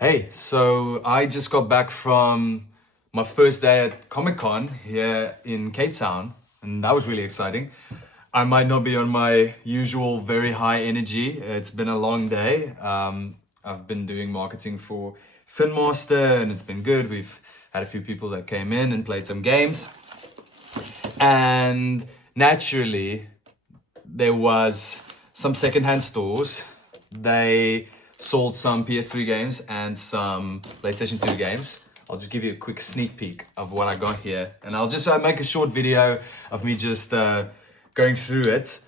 Hey, so I just got back from my first day at Comic-Con here in Cape Town, and that was really exciting. I might not be on my usual very high energy. It's been a long day. I've been doing marketing for Finmaster, and it's been good. We've had a few people that came in and played some games. And naturally, there was some secondhand stores. They sold some PS3 games and some PlayStation 2 games. I'll just give you a quick sneak peek of what I got here, and I'll just make a short video of me just going through it.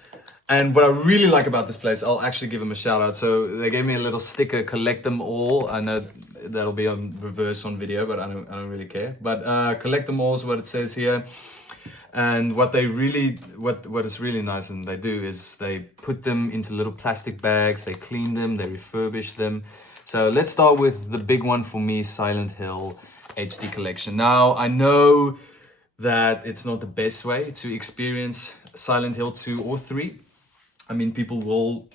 And what I really like about this place, I'll actually give them a shout out. So they gave me a little sticker, collect them all. I know that'll be on reverse on video, but I don't really care. But collect them all is what it says here. And what is really nice and they do is they put them into little plastic bags, they clean them, they refurbish them. So let's start with the big one for me, Silent Hill HD Collection. Now, I know that it's not the best way to experience Silent Hill 2 or 3. I mean, people will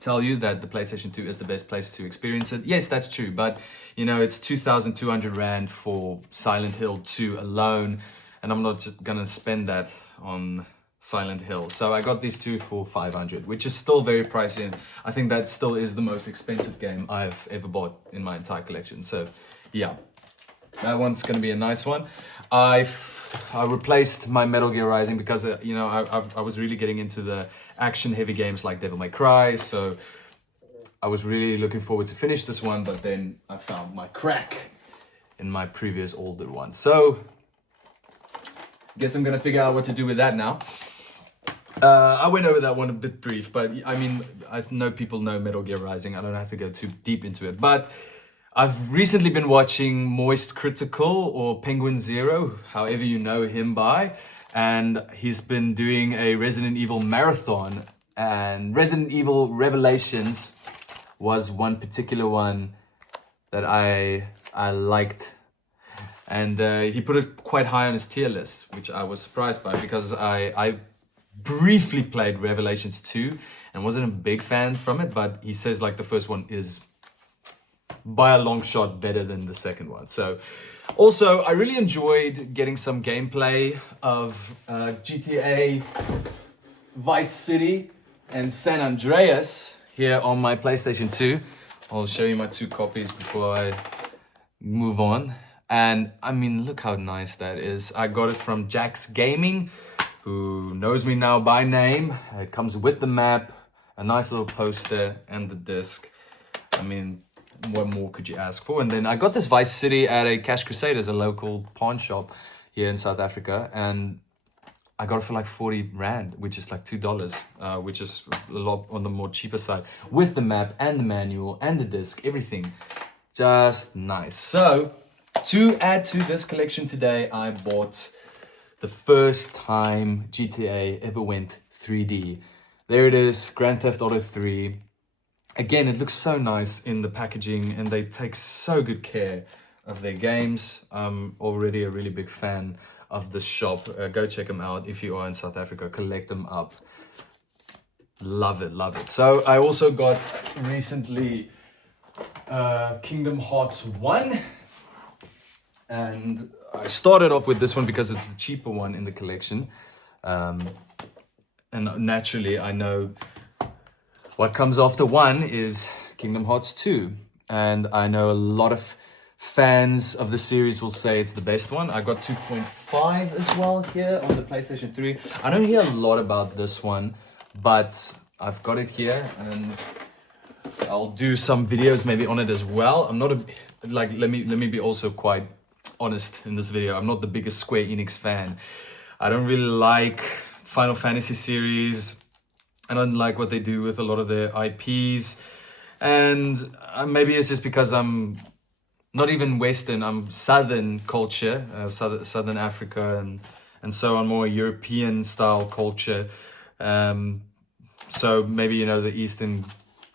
tell you that the PlayStation 2 is the best place to experience it. Yes, that's true, but you know, it's 2,200 Rand for Silent Hill 2 alone. And I'm not just gonna spend that on Silent Hill. So I got these two for 500, which is still very pricey. And I think that still is the most expensive game I've ever bought in my entire collection. So yeah, that one's gonna be a nice one. I replaced my Metal Gear Rising because you know I was really getting into the action heavy games like Devil May Cry. So I was really looking forward to finish this one, but then I found my crack in my previous older one. So guess I'm gonna figure out what to do with that now. I went over that one a bit brief, but I mean, I know people know Metal Gear Rising. I don't have to go too deep into it, but I've recently been watching Moist Critical or Penguin Zero, however you know him by, and he's been doing a Resident Evil marathon, and Resident Evil Revelations was one particular one that I liked. And he put it quite high on his tier list, which I was surprised by because I briefly played Revelations 2 and wasn't a big fan from it, but he says like the first one is by a long shot better than the second one. So also, I really enjoyed getting some gameplay of GTA Vice City and San Andreas here on my PlayStation 2. I'll show you my two copies before I move on. And I mean, look how nice that is. I got it from Jack's Gaming, who knows me now by name. It comes with the map, a nice little poster, and the disc. I mean, what more could you ask for? And then I got this Vice City at a Cash Crusaders, a local pawn shop here in South Africa. And I got it for like 40 Rand, which is like $2, which is a lot on the more cheaper side. With the map and the manual and the disc, everything. Just nice. So to add to this collection today, I bought the first time GTA ever went 3D. There it is, Grand Theft Auto 3. Again, it looks so nice in the packaging and they take so good care of their games. I'm already a really big fan of the shop. Go check them out if you are in South Africa. Collect them up. Love it, love it. So I also got recently Kingdom Hearts 1. And I started off with this one because it's the cheaper one in the collection. And naturally, I know what comes after 1 is Kingdom Hearts 2. And I know a lot of fans of the series will say it's the best one. I got 2.5 as well here on the PlayStation 3. I don't hear a lot about this one, but I've got it here and I'll do some videos maybe on it as well. I'm not let me be also quite honest in this video. I'm not the biggest Square Enix fan. I don't really like Final Fantasy series. I don't like what they do with a lot of their IPs. And maybe it's just because I'm not even Western, I'm Southern culture, Southern Africa and so on, more European style culture. So maybe, you know, the Eastern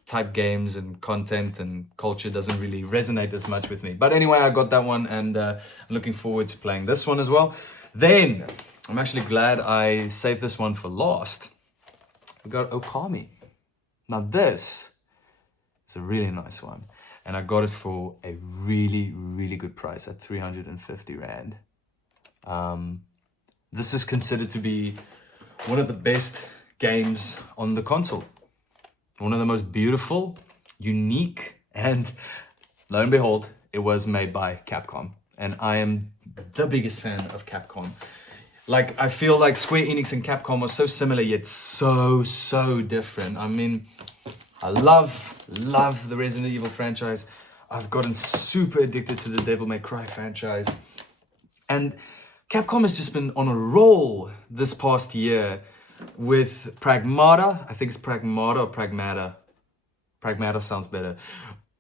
type games and content and culture doesn't really resonate as much with me. But anyway, I got that one and I'm looking forward to playing this one as well. Then, I'm actually glad I saved this one for last. We got Okami. Now this is a really nice one. and I got it for a really, really good price at 350 Rand. This is considered to be one of the best games on the console. One of the most beautiful, unique, and lo and behold, it was made by Capcom. And I am the biggest fan of Capcom. Like, I feel like Square Enix and Capcom are so similar, yet so, so different. I mean, I love the Resident Evil franchise. I've gotten super addicted to the Devil May Cry franchise. And Capcom has just been on a roll this past year with Pragmata. I think it's Pragmata or Pragmata. Pragmata sounds better.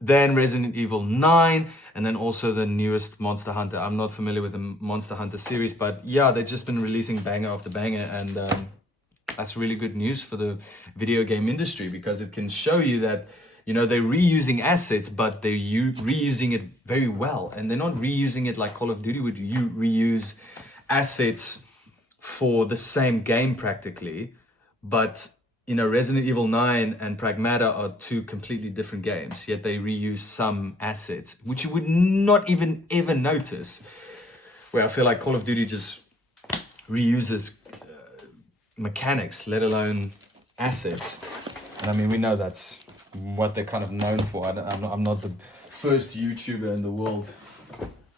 Then Resident Evil 9, and then also the newest Monster Hunter. I'm not familiar with the Monster Hunter series, but yeah, they've just been releasing banger after banger, and that's really good news for the video game industry, because it can show you that, you know, they're reusing assets, but they're reusing it very well. And they're not reusing it like Call of Duty would reuse assets for the same game practically. But, you know, Resident Evil 9 and Pragmata are two completely different games, yet they reuse some assets, which you would not even ever notice. Where I feel like Call of Duty just reuses mechanics, let alone assets. And I mean, we know that's what they're kind of known for. I'm not the first YouTuber in the world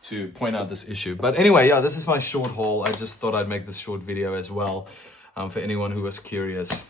to point out this issue. But anyway, yeah, this is my short haul. I just thought I'd make this short video as well, for anyone who was curious.